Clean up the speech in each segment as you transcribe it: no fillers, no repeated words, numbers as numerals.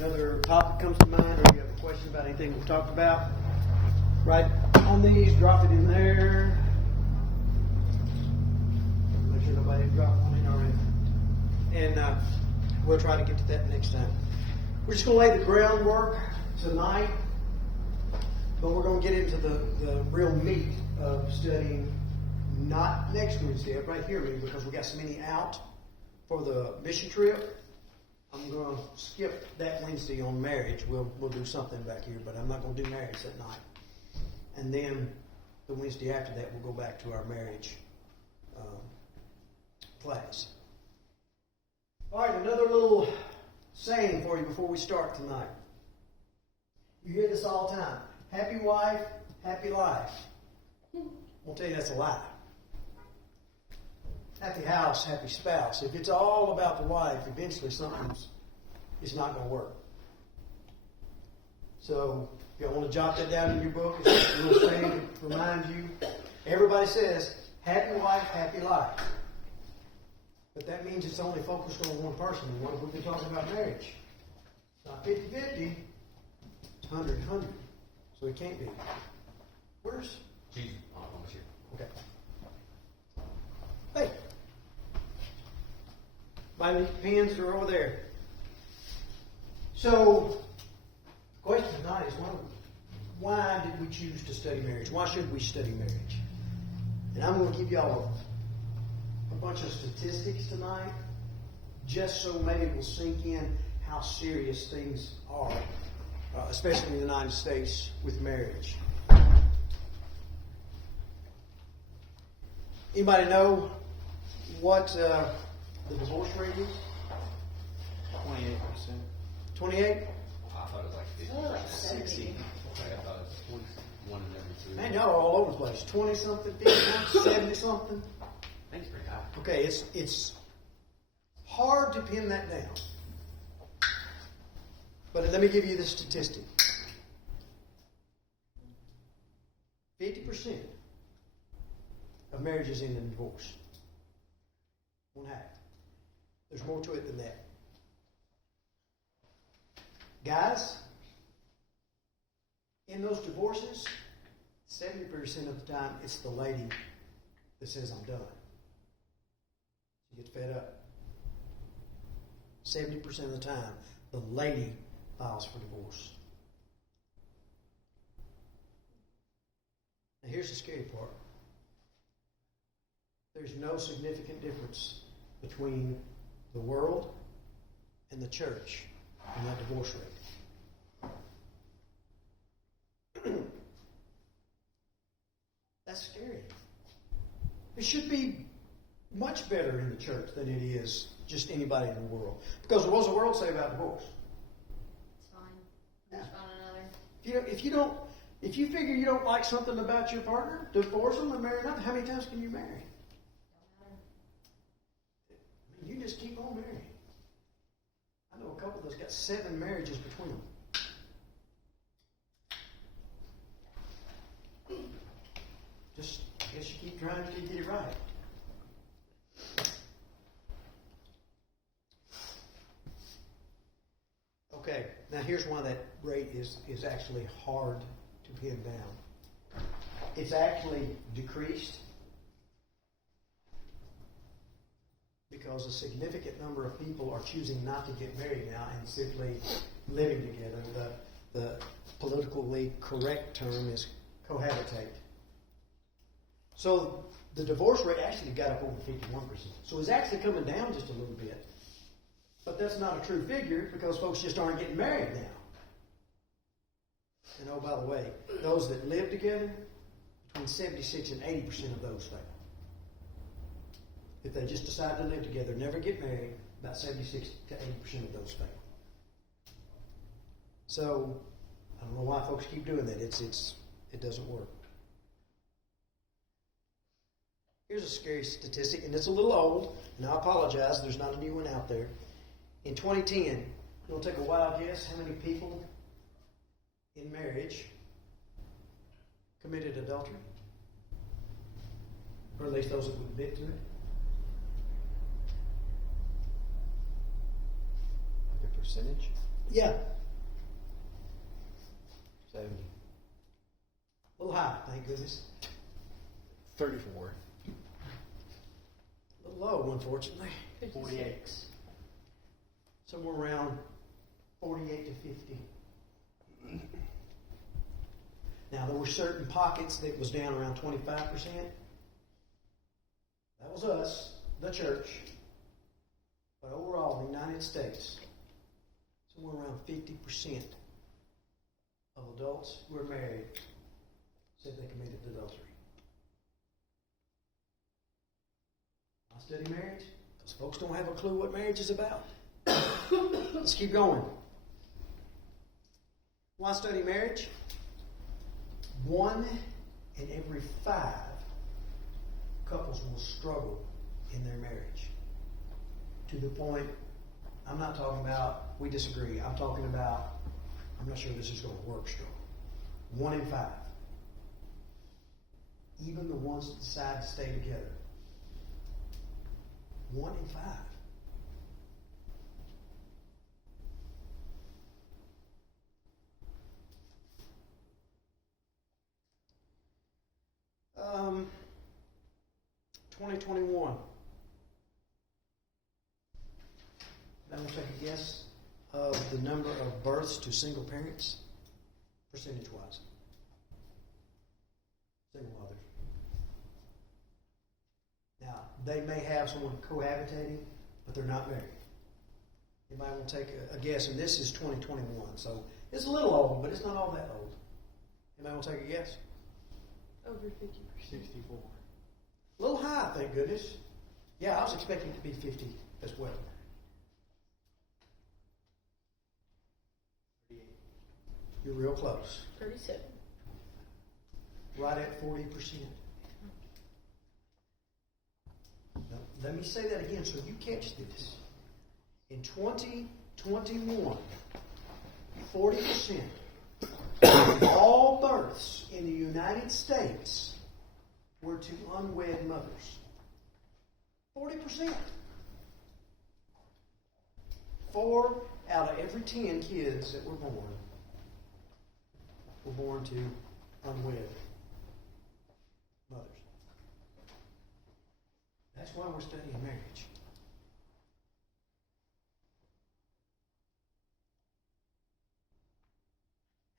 another topic comes to mind, or you have a question about anything we've talked about, right on these, drop it in there. Make sure nobody dropped one in already. And we'll try to get to that next time. We're just going to lay the groundwork tonight, but we're going to get into the real meat of studying not next Wednesday, right here, because we got so many out for the mission trip. I'm going to skip that Wednesday on marriage. We'll do something back here, but I'm not going to do marriage that night. And then the Wednesday after that, we'll go back to our marriage class. All right, another little saying for you before we start tonight. You hear this all the time. Happy wife, happy life. I'll tell you that's a lie. Happy house, happy spouse. If it's all about the wife, eventually it's not going to work. So if you want to jot that down in your book, it's just a little saying to remind you. Everybody says, happy wife, happy life. But that means it's only focused on one person. What if we've been talking about marriage? It's not 50-50. It's 100-100. So it can't be. Where's? Jesus. Oh, almost here. Okay. Hey. My pens are over there. So, the question tonight is why did we choose to study marriage? Why should we study marriage? And I'm going to give y'all a bunch of statistics tonight, just so maybe it will sink in how serious things are, especially in the United States with marriage. Anybody know what the divorce rate is? 28%. 28? I thought it was like 50. Oh, like 70. 60. Okay, I thought it was 1 in every 2. Man, y'all are all over the place. 20-something, 50, 70-something. I think it's pretty high. Okay, it's hard to pin that down. But let me give you the statistic. 50% of marriages end in divorce. One half. There's more to it than that. Guys, in those divorces, 70% of the time it's the lady that says, I'm done. She gets fed up. 70% of the time, the lady files for divorce. Now here's the scary part. There's no significant difference between the world and the church in that divorce rate. That's scary. It should be much better in the church than it is just anybody in the world. Because what does the world say about divorce? It's fine. Just find another. If you figure you don't like something about your partner, divorce them and marry another. How many times can you marry? Don't matter. I mean, you just keep on marrying. I know a couple that's got 7 marriages between them. Just, I guess you keep trying to get it right. Okay, now here's why that rate is actually hard to pin down. It's actually decreased because a significant number of people are choosing not to get married now and simply living together. The politically correct term is cohabitate. So the divorce rate actually got up over 51%. So it's actually coming down just a little bit. But that's not a true figure because folks just aren't getting married now. And oh, by the way, those that live together, between 76 and 80% of those fail. If they just decide to live together, never get married, about 76 to 80% of those fail. So I don't know why folks keep doing that. It doesn't work. Here's a scary statistic, and it's a little old, and I apologize, there's not a new one out there. In 2010, you want to take a wild guess how many people in marriage committed adultery? Or at least those that would admit to it? Like a percentage? Yeah, 70. a little high, thank goodness. 34. A little low, unfortunately. 48. Somewhere around 48 to 50. Now, there were certain pockets that was down around 25%. That was us, the church. But overall, in the United States, somewhere around 50% of adults who are married said they committed adultery. I study marriage because folks don't have a clue what marriage is about. Let's keep going. Why study marriage? 1 in every 5 couples will struggle in their marriage. To the point, I'm not talking about we disagree. I'm talking about I'm not sure this is going to work strong. 1 in 5. Even the ones that decide to stay together. 1 in 5. Um, 2021. I'm going to take a guess of the number of births to single parents, percentage-wise. Single mothers. Now, they may have someone cohabitating, but they're not married. Anybody want to take a guess? And this is 2021, so it's a little old, but it's not all that old. Anybody want to take a guess? Over 50%. 64. A little high, thank goodness. Yeah, I was expecting it to be 50 as well. 38. You're real close. 37. Right at 40%. Now, let me say that again so you catch this. In 2021, 40% of all births in the United States were to unwed mothers. 40%. 4 out of every 10 kids that were born to unwed mothers. That's why we're studying marriage.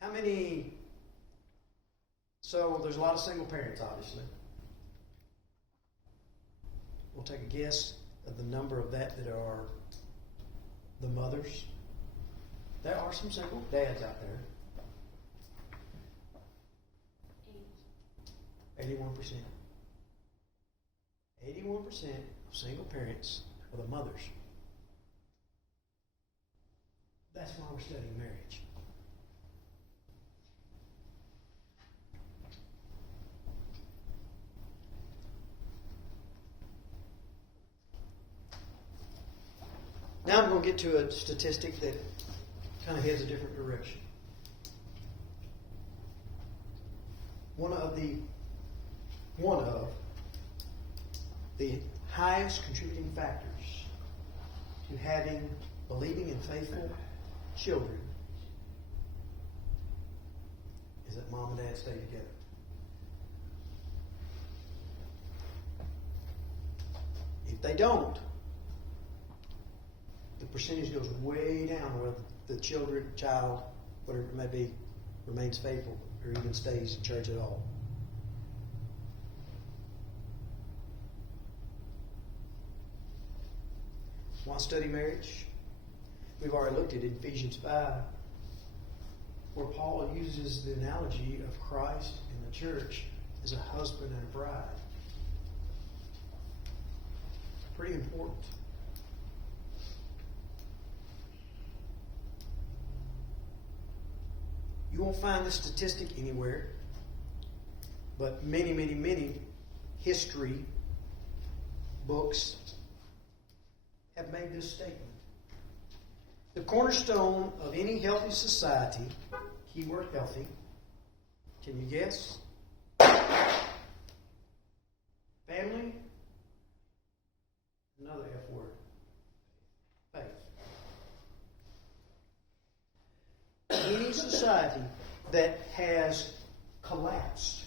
How many? So there's a lot of single parents, obviously. We'll take a guess of the number of that are the mothers. There are some single dads out there. 81%. 81% of single parents are the mothers. That's why we're studying marriage. Now I'm going to get to a statistic that kind of heads a different direction. One of the highest contributing factors to having believing and faithful children is that mom and dad stay together. If they don't, the percentage goes way down where the child, whatever it may be, remains faithful or even stays in church at all. Why study marriage? We've already looked at it in Ephesians 5, where Paul uses the analogy of Christ and the church as a husband and a bride. Pretty important. You won't find this statistic anywhere, but many history books have made this statement. The cornerstone of any healthy society, keyword healthy, can you guess? Family? Another F word. Faith. any society that has collapsed.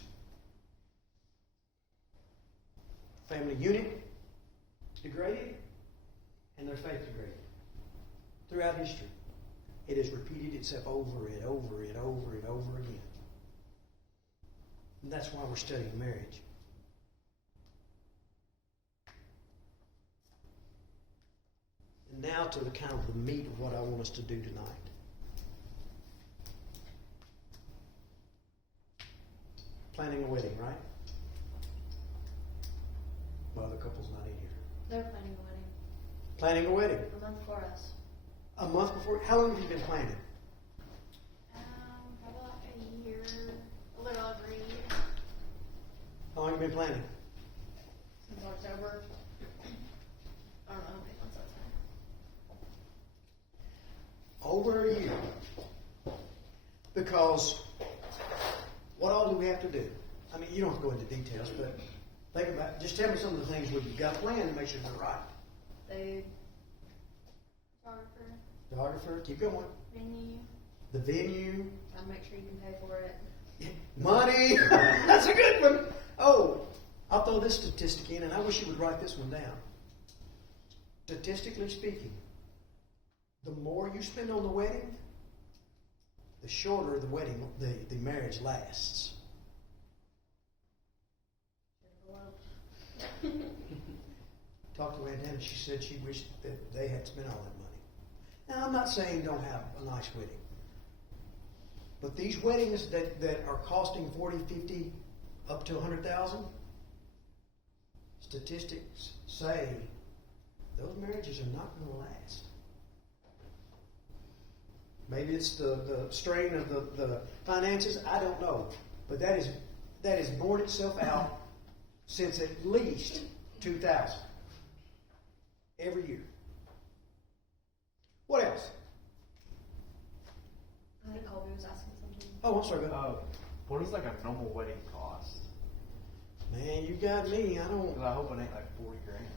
Family unit degraded, and their faith degraded. Throughout history, it has repeated itself over and over and over and over again. And that's why we're studying marriage. And now to the kind of the meat of what I want us to do tonight. Planning a wedding, right? Well, the couple's not in here. They're planning a wedding. Planning a wedding. A month before us. A month before? How long have you been planning? Probably like a year, a little over a year. How long have you been planning? Since October. I don't know how many months that's been. Over a year. Because what all do we have to do? I mean, you don't have to go into details, but think about, just tell me some of the things where you've got to plan to make sure they're right. Food. Photographer. Photographer, keep going. Venue. The venue. Gotta make sure you can pay for it. Money. That's a good one. Oh, I'll throw this statistic in, and I wish you would write this one down. Statistically speaking, the more you spend on the wedding, the shorter the marriage lasts. Talked to Aunt Anna, she said she wished that they had spent all that money. Now, I'm not saying don't have a nice wedding. But these weddings that are costing 40, 50, up to 100,000, statistics say those marriages are not going to last. Maybe it's the strain of the finances, I don't know. But that has borne itself out since at least 2000. Every year. What else? I think Colby was asking something. Oh, I'm sorry. Go ahead. What does like a normal wedding cost? Man, you got me. I don't. 'Cause I hope it ain't like 40 grand.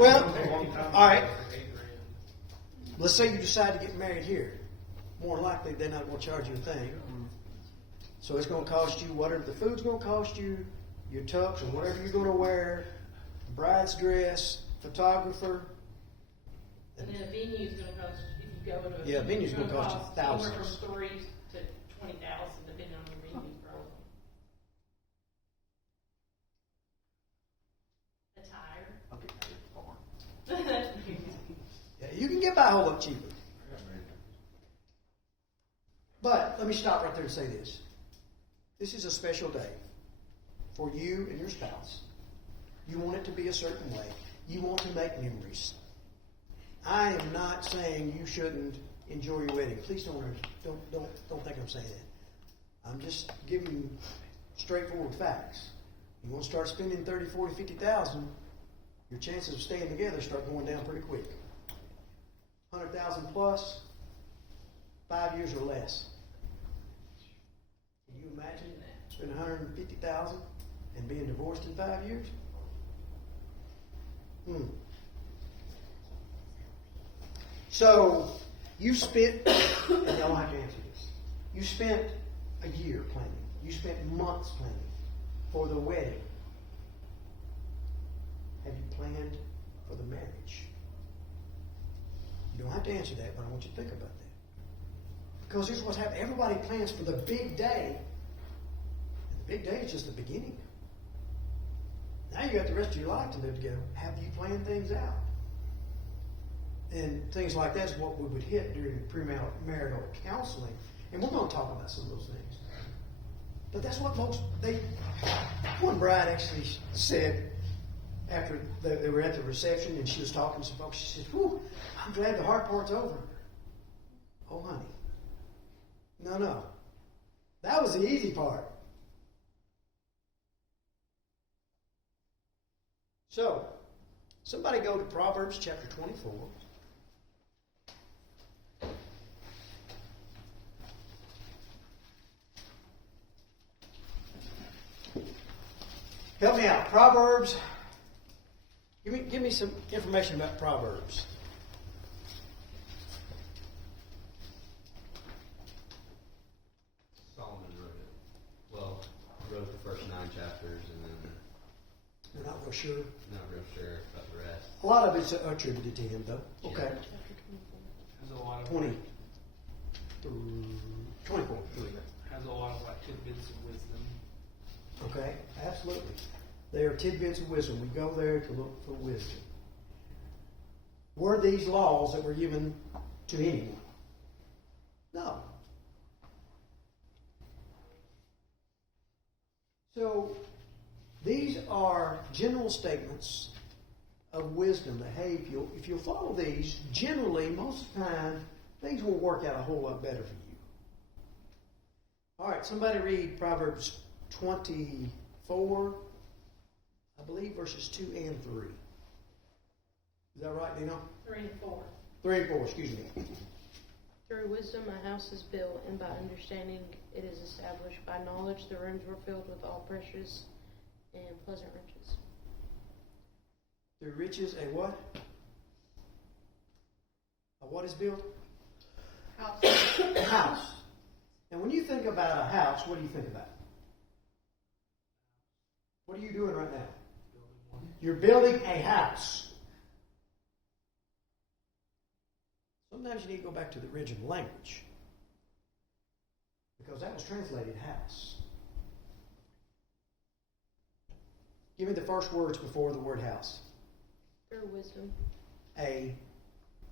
Well, all right. Let's say you decide to get married here. More than likely, they're not going to charge you a thing. So it's going to cost you whatever the food's going to cost you, your tux or whatever you're going to wear, bride's dress, photographer. And then a venue's gonna cost, if you go to a. Yeah, a venue's gonna cost you thousands. Anywhere from 3 to 20,000, depending on your venue, probably. Attire. Okay, Yeah, you can get by a whole lot cheaper. But let me stop right there and say this. This is a special day for you and your spouse. You want it to be a certain way. You want to make memories. I am not saying you shouldn't enjoy your wedding. Please don't think I'm saying that. I'm just giving you straightforward facts. You want to start spending 30, 40, 50,000, your chances of staying together start going down pretty quick. 100,000 plus, 5 years or less. Can you imagine spending 150,000 and being divorced in 5 years? So, you spent, and y'all have to answer this, you spent a year planning. You spent months planning for the wedding. Have you planned for the marriage? You don't have to answer that, but I want you to think about that. Because here's what's happening. Everybody plans for the big day. And the big day is just the beginning. Now you got the rest of your life to live together. Have you planned things out? And things like that is what we would hit during premarital counseling. And we're going to talk about some of those things. But that's what folks, one bride actually said after they were at the reception and she was talking to some folks, she said, "Whew, I'm glad the hard part's over." Oh, honey. No. That was the easy part. So, somebody go to Proverbs chapter 24. Help me out. Proverbs. Give me some information about Proverbs. 9 chapters, and then We're not real sure. not real sure about the rest. A lot of it's attributed to him, though. Okay. Yeah. Chapter 24. Has a lot of 20. 24. has a lot of like tidbits of wisdom. Okay, absolutely. They are tidbits of wisdom. We go there to look for wisdom. Were these laws that were given to anyone? No. So, these are general statements of wisdom that, hey, if you'll follow these, generally, most of the time, things will work out a whole lot better for you. All right, somebody read Proverbs 24, I believe, verses 2 and 3. Is that right, Dino? 3 and 4. 3 and 4, excuse me. Through wisdom a house is built, and by understanding it is established. By knowledge the rooms were filled with all precious and pleasant riches. Through riches, a what? A what is built? House. A house. And when you think about a house, what do you think about? What are you doing right now? You're building a house. Sometimes you need to go back to the original language, because that was translated house. Give me the first words before the word house. Through wisdom A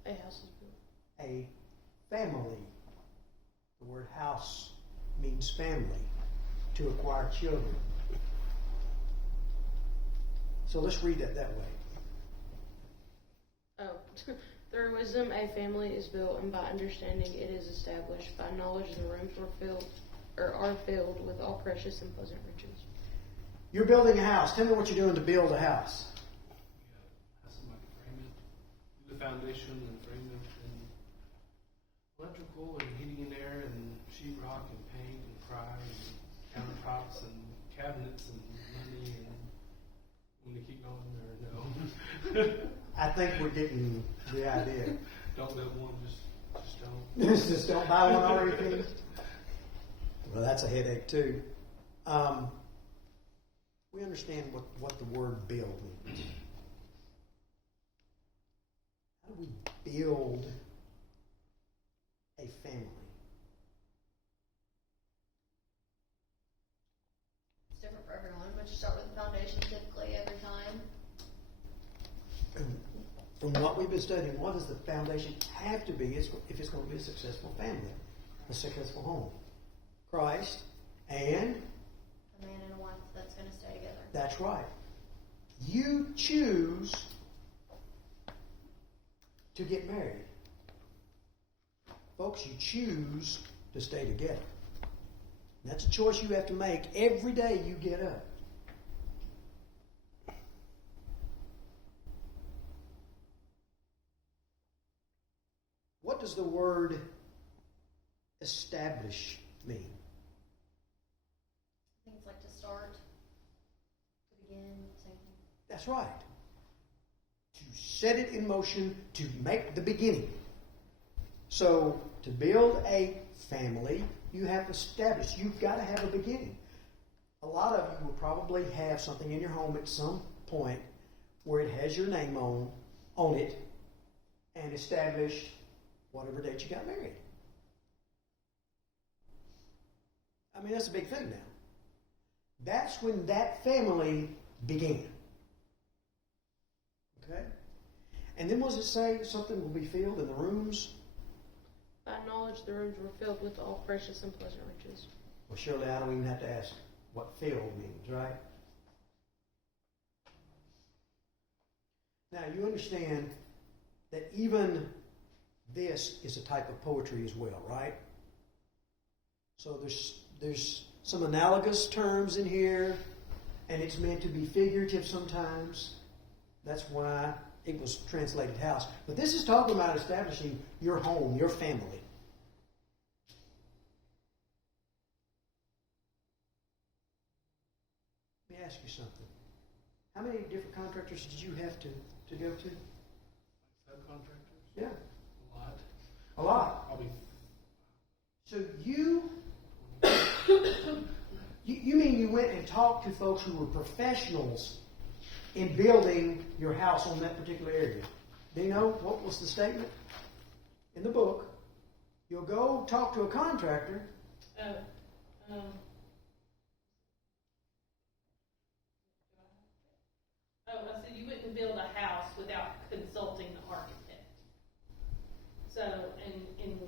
house is built. a family. The word house means family, to acquire children. So let's read that way. Oh. Through wisdom a family is built, and by understanding it is established. By knowledge the rooms are filled with all precious and pleasant riches. You're building a house. Tell me what you're doing to build a house. Has somebody frame it, do the foundation and frame it, and electrical and heating and air and sheetrock and paint and pry and countertops and cabinets and money and when they keep going there, no. I think we're getting the idea. Don't let one just don't. Just don't buy one already finished. Well, that's a headache too. We understand what the word build means. How do we build a family? It's different for everyone, but you start with the foundation typically every time. And from what we've been studying, what does the foundation have to be if it's going to be a successful family, a successful home? Christ and A man and a wife that's going to stay together. that's right. You choose to get married. Folks, you choose to stay together. And that's a choice you have to make every day you get up. What does the word establish mean? Things like to start, to begin, same thing. That's right. To set it in motion, to make the beginning. So, to build a family, you have to establish. You've got to have a beginning. A lot of you will probably have something in your home at some point where it has your name on it and established whatever date you got married. I mean, that's a big thing now. That's when that family began. Okay? And then what does it say? Something will be filled in the rooms? By knowledge the rooms were filled with all precious and pleasant riches. Well, surely I don't even have to ask what filled means, right? Now, you understand that even this is a type of poetry as well, right? So there's some analogous terms in here, and it's meant to be figurative sometimes. That's why it was translated house. But this is talking about establishing your home, your family. Let me ask you something. How many different contractors did you have to go to? Subcontractors, Yeah, a lot. a lot. Probably So you mean you went and talk to folks who were professionals in building your house on that particular area. Do you know what was the statement in the book? You'll go talk to a contractor. I said you wouldn't build a house without consulting the architect. So, in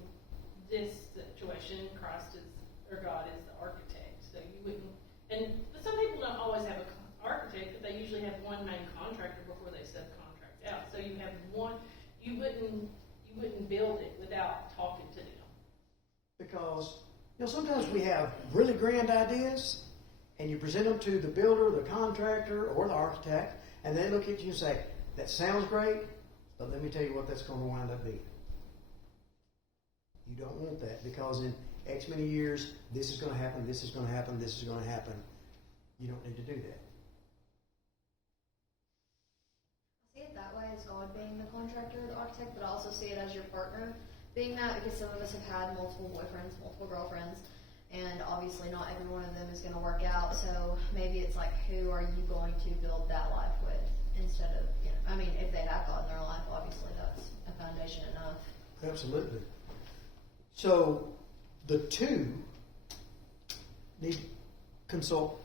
this situation, Christ is, or God is the architect. So you wouldn't, but some people don't always have an architect, but they usually have one main contractor before they subcontract out. So you have one, you wouldn't build it without talking to them. Because, sometimes we have really grand ideas, and you present them to the builder, the contractor, or the architect, and they look at you and say, that sounds great, but let me tell you what that's going to wind up being. You don't want that, because in X many years, this is going to happen, this is going to happen, this is going to happen. You don't need to do that. I see it that way as God being the contractor or the architect, but I also see it as your partner being that, because some of us have had multiple boyfriends, multiple girlfriends, and obviously not every one of them is going to work out. So maybe it's like, who are you going to build that life with instead of, if they have God in their life, obviously that's a foundation enough. Absolutely. So the two need to consult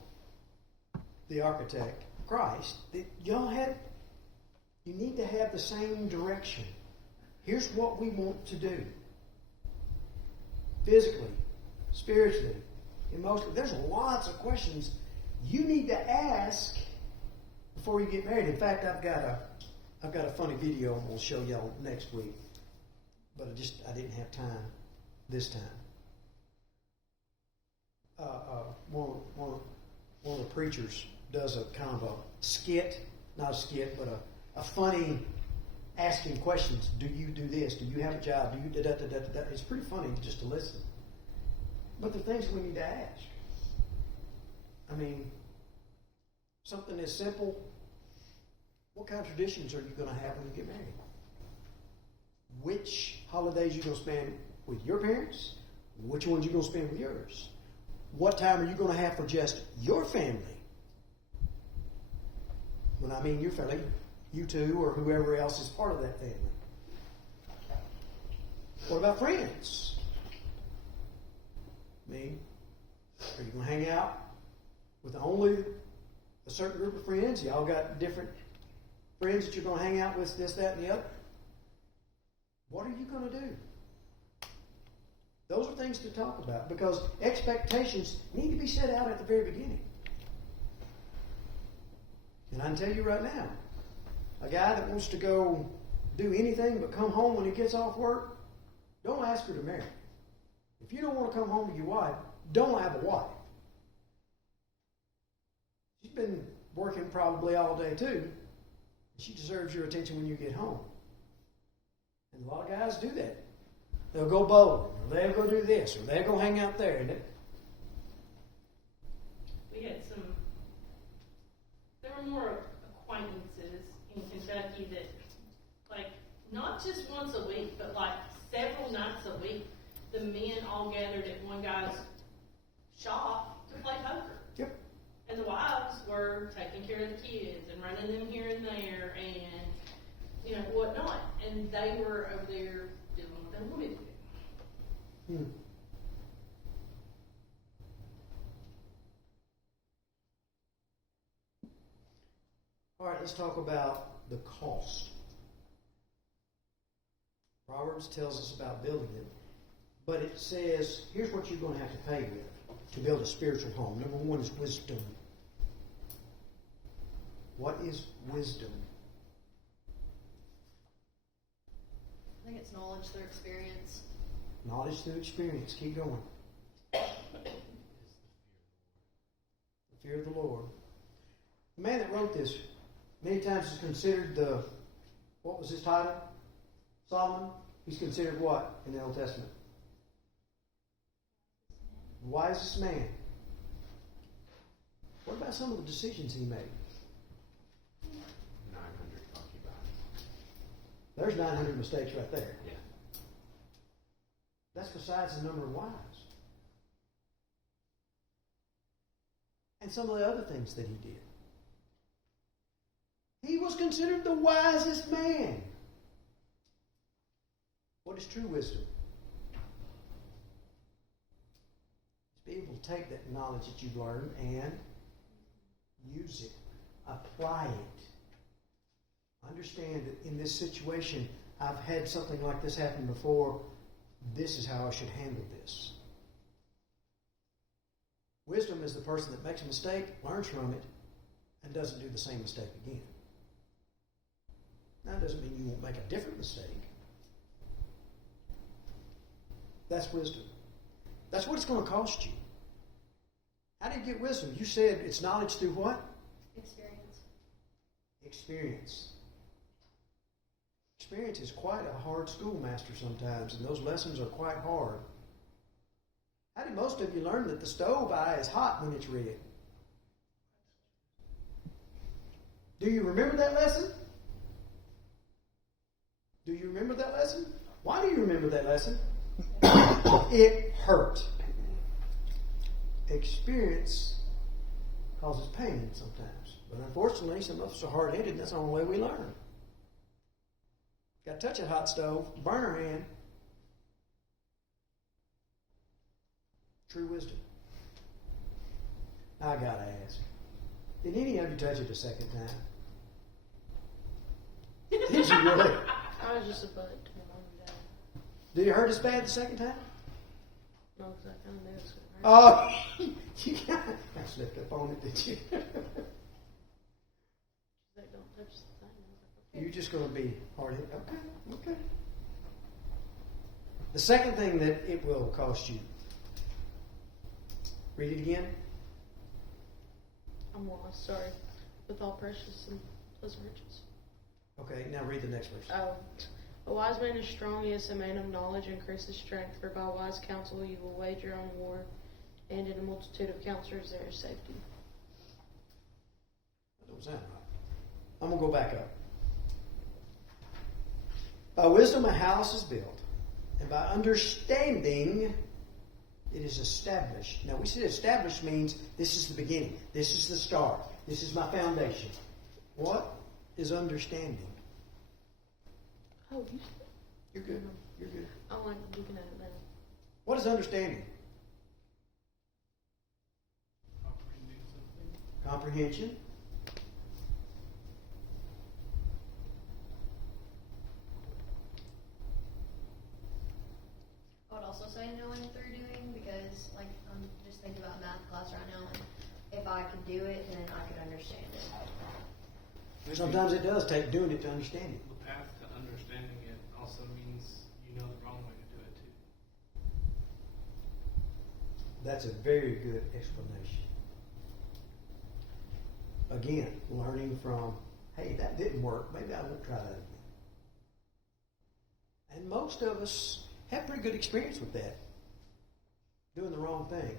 the architect, Christ. You need to have the same direction. Here's what we want to do. Physically, spiritually, emotionally. There's lots of questions you need to ask before you get married. In fact, I've got a funny video I'm going to show y'all next week, but I didn't have time this time. One of the preachers does a kind of a skit, not a skit, but a funny asking questions. Do you do this? Do you have a job? Do you da-da-da-da-da? It's pretty funny just to listen. But the things we need to ask. Something as simple. What kind of traditions are you going to have when you get married? Which holidays are you going to spend with your parents? Which ones are you going to spend with yours? What time are you going to have for just your family? When I mean your family, you two or whoever else is part of that family. What about friends? Are you going to hang out with only a certain group of friends? Y'all got different friends that you're going to hang out with, this, that, and the other? What are you going to do? Those are things to talk about, because expectations need to be set out at the very beginning. And I can tell you right now, a guy that wants to go do anything but come home when he gets off work, don't ask her to marry. If you don't want to come home to your wife, don't have a wife. She's been working probably all day too. She deserves your attention when you get home. And a lot of guys do that. They'll go bowling, or they'll go do this, or they'll go hang out there. We had there were more acquaintances in Kentucky that, not just once a week, but several nights a week, the men all gathered at one guy's shop to play poker. Yep. And the wives were taking care of the kids and running them here and there and, whatnot. And they were over there doing what they wanted to do. All right, let's talk about the cost. Proverbs tells us about building it, but it says, here's what you're going to have to pay with to build a spiritual home. Number one is wisdom. What is wisdom? I think it's knowledge through experience. Knowledge through experience. Keep going. The fear of the Lord. The man that wrote this many times is considered what was his title? Solomon. He's considered what in the Old Testament? The wisest man. What about some of the decisions he made? 900 concubines. There's 900 mistakes right there. Yeah. That's besides the number of wives. and some of the other things that he did. He was considered the wisest man. What is true wisdom? It's being able to take that knowledge that you've learned and use it, apply it. Understand that in this situation, I've had something like this happen before. This is how I should handle this. Wisdom is the person that makes a mistake, learns from it, and doesn't do the same mistake again. Now, that doesn't mean you won't make a different mistake. That's wisdom. That's what it's going to cost you. How do you get wisdom? You said it's knowledge through what? Experience. Experience. Experience is quite a hard schoolmaster sometimes, and those lessons are quite hard. How did most of you learn that the stove eye is hot when it's red? Do you remember that lesson? Do you remember that lesson? Why do you remember that lesson? It hurt. Experience causes pain sometimes. But unfortunately, some of us are hard-headed, and that's the only way we learn. Got to touch a hot stove, burn our hand. True wisdom. I got to ask, did any of you touch it a second time? Did you really? I was just a butt to my mom and dad. Did it hurt as bad the second time? No, because I kind of knew it was going to hurt. Oh, you got slipped up on it, did you? She's like, don't touch the thing. I was like, okay. You're just going to be hard-headed. Okay. The second thing that it will cost you. Read it again. I'm lost, sorry. With all precious and pleasant riches. Okay, now read the next verse. Oh. A wise man is strong, yes, a man of knowledge increases strength, for by wise counsel you will wage your own war, and in a multitude of counselors there is safety. That don't sound right. I'm going to go back up. By wisdom a house is built, and by understanding it is established. Now we said established means this is the beginning. This is the start. This is my foundation. What is understanding? Oh, you You're good. You're good. I'm like looking at it now. What is understanding? Comprehending something. Comprehension. I would also say knowing through doing, because like I'm just thinking about math class right now, and if I could do it, then I could understand it. Sometimes it does take doing it to understand it. The path to understanding it also means you know the wrong way to do it too. That's a very good explanation. Again, learning from, hey, that didn't work. Maybe I won't try that again. And most of us have pretty good experience with that. Doing the wrong thing.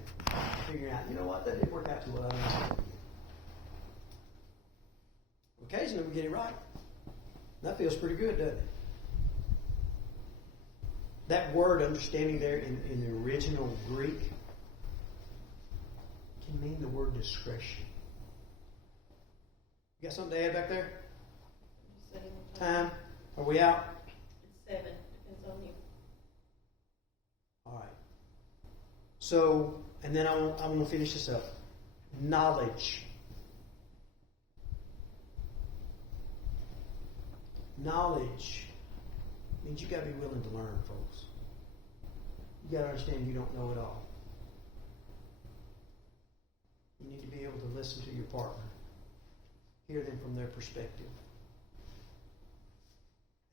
Figuring out, you know what, that didn't work out too well. I don't want to do it again. Occasionally we get it right. That feels pretty good, doesn't it? That word understanding there in the original Greek can mean the word discretion. You got something to add back there? Time? Are we out? It's 7, depends on you. All right. So, and then I'm going to finish this up. Knowledge. Knowledge means you got to be willing to learn, folks. You got to understand you don't know it all. You need to be able to listen to your partner, hear them from their perspective,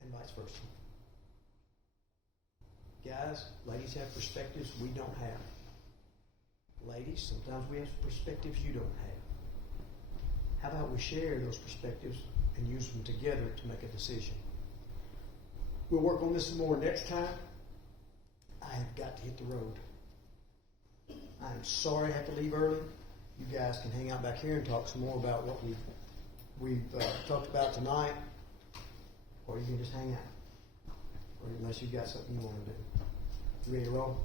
and vice versa. Guys, ladies have perspectives we don't have. Ladies, sometimes we have perspectives you don't have. How about we share those perspectives and use them together to make a decision? We'll work on this some more next time. I have got to hit the road. I'm sorry I have to leave early. You guys can hang out back here and talk some more about what we've talked about tonight, or you can just hang out, or unless you've got something you want to do. You ready to roll?